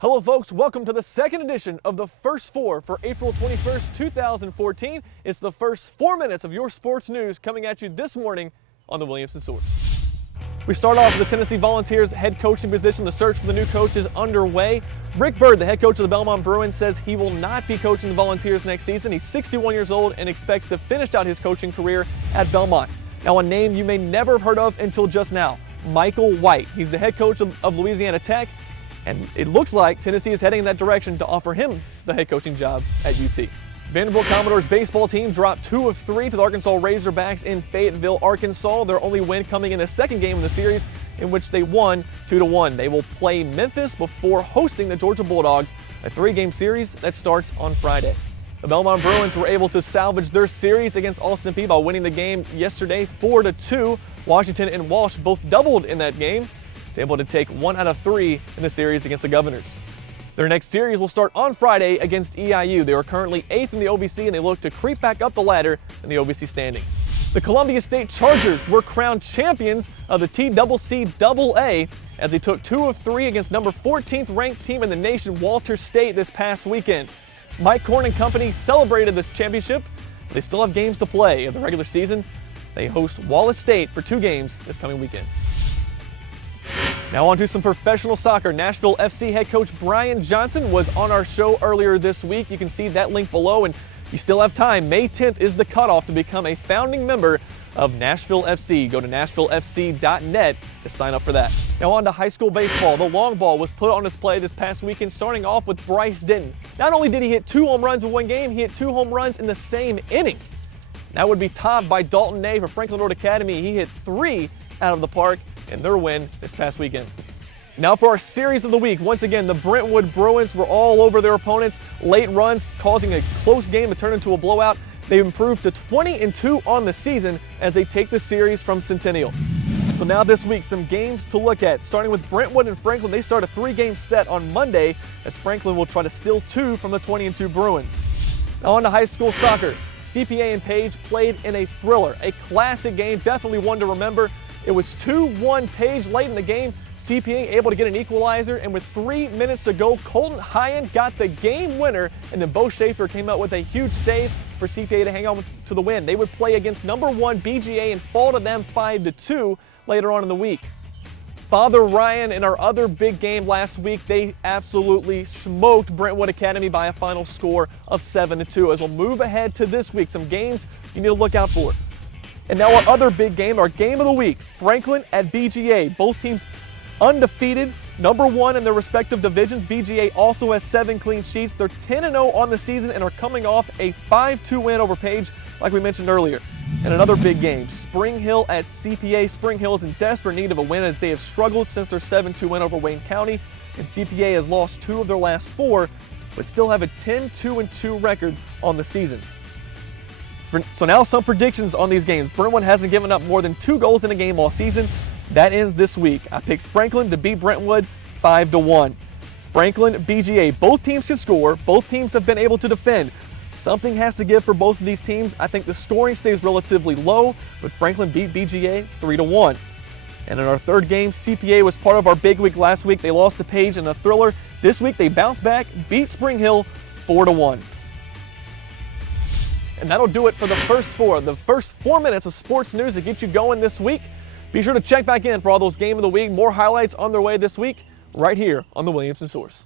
Hello folks, welcome to the second edition of the First Four for April 21st, 2014. It's the first 4 minutes of your sports news coming at you this morning on the Williamson Source. We start off with the Tennessee Volunteers head coaching position. The search for the new coach is underway. Rick Byrd, the head coach of the Belmont Bruins, says he will not be coaching the Volunteers next season. He's 61 years old and expects to finish out his coaching career at Belmont. Now, a name you may never have heard of until just now, Michael White. He's the head coach of Louisiana Tech. And it looks like Tennessee is heading in that direction to offer him the head coaching job at UT. Vanderbilt Commodores baseball team dropped 2 of 3 to the Arkansas Razorbacks in Fayetteville, Arkansas. Their only win coming in the second game of the series, in which they won 2-1. They will play Memphis before hosting the Georgia Bulldogs, a 3-game series that starts on Friday. The Belmont Bruins were able to salvage their series against Austin Peay by winning the game yesterday 4-2. Washington and Walsh both doubled in that game, able to take 1 out of 3 in the series against the Governors. Their next series will start on Friday against EIU. They are currently 8th in the OVC and they look to creep back up the ladder in the OVC standings. The Columbia State Chargers were crowned champions of the TCCAA as they took 2 of 3 against number 14th ranked team in the nation, Walters State, this past weekend. Mike Korn and company celebrated this championship. They still have games to play in the regular season. They host Wallace State for 2 games this coming weekend. Now on to some professional soccer. Nashville FC head coach Brian Johnson was on our show earlier this week. You can see that link below, and you still have time. May 10th is the cutoff to become a founding member of Nashville FC. Go to nashvillefc.net to sign up for that. Now on to high school baseball. The long ball was put on display this past weekend, starting off with Bryce Denton. Not only did he hit 2 home runs in one game, he hit 2 home runs in the same inning. That would be topped by Dalton Ney for Franklin Road Academy. He hit 3 out of the park in their win this past weekend. Now for our series of the week. Once again, the Brentwood Bruins were all over their opponents. Late runs causing a close game to turn into a blowout. They improved to 20-2 on the season as they take the series from Centennial. So now this week, some games to look at. Starting with Brentwood and Franklin, they start a 3-game set on Monday as Franklin will try to steal 2 from the 20-2 Bruins. Now on to high school soccer. CPA and Page played in a thriller, a classic game, definitely one to remember. It was 2-1 Page late in the game. CPA able to get an equalizer, and with 3 minutes to go, Colton Hyen got the game winner, and then Bo Schaefer came out with a huge save for CPA to hang on to the win. They would play against number 1 BGA and fall to them 5-2 later on in the week. Father Ryan in our other big game last week, they absolutely smoked Brentwood Academy by a final score of 7-2. As we'll move ahead to this week, some games you need to look out for. And now our other big game, our game of the week, Franklin at BGA. Both teams undefeated, number 1 in their respective divisions. BGA also has 7 clean sheets. They're 10-0 on the season and are coming off a 5-2 win over Page, like we mentioned earlier. And another big game, Spring Hill at CPA. Spring Hill is in desperate need of a win as they have struggled since their 7-2 win over Wayne County. And CPA has lost 2 of their last 4, but still have a 10-2 record on the season. So now some predictions on these games. Brentwood hasn't given up more than 2 goals in a game all season. That ends this week. I picked Franklin to beat Brentwood 5-1. Franklin, BGA, both teams can score. Both teams have been able to defend. Something has to give for both of these teams. I think the scoring stays relatively low, but Franklin beat BGA 3-1. And in our third game, CPA was part of our big week last week. They lost to Page in a thriller. This week they bounced back, beat Spring Hill 4-1. And that'll do it for the first 4 minutes of sports news to get you going this week. Be sure to check back in for all those game of the week. More highlights on their way this week right here on the Williamson Source.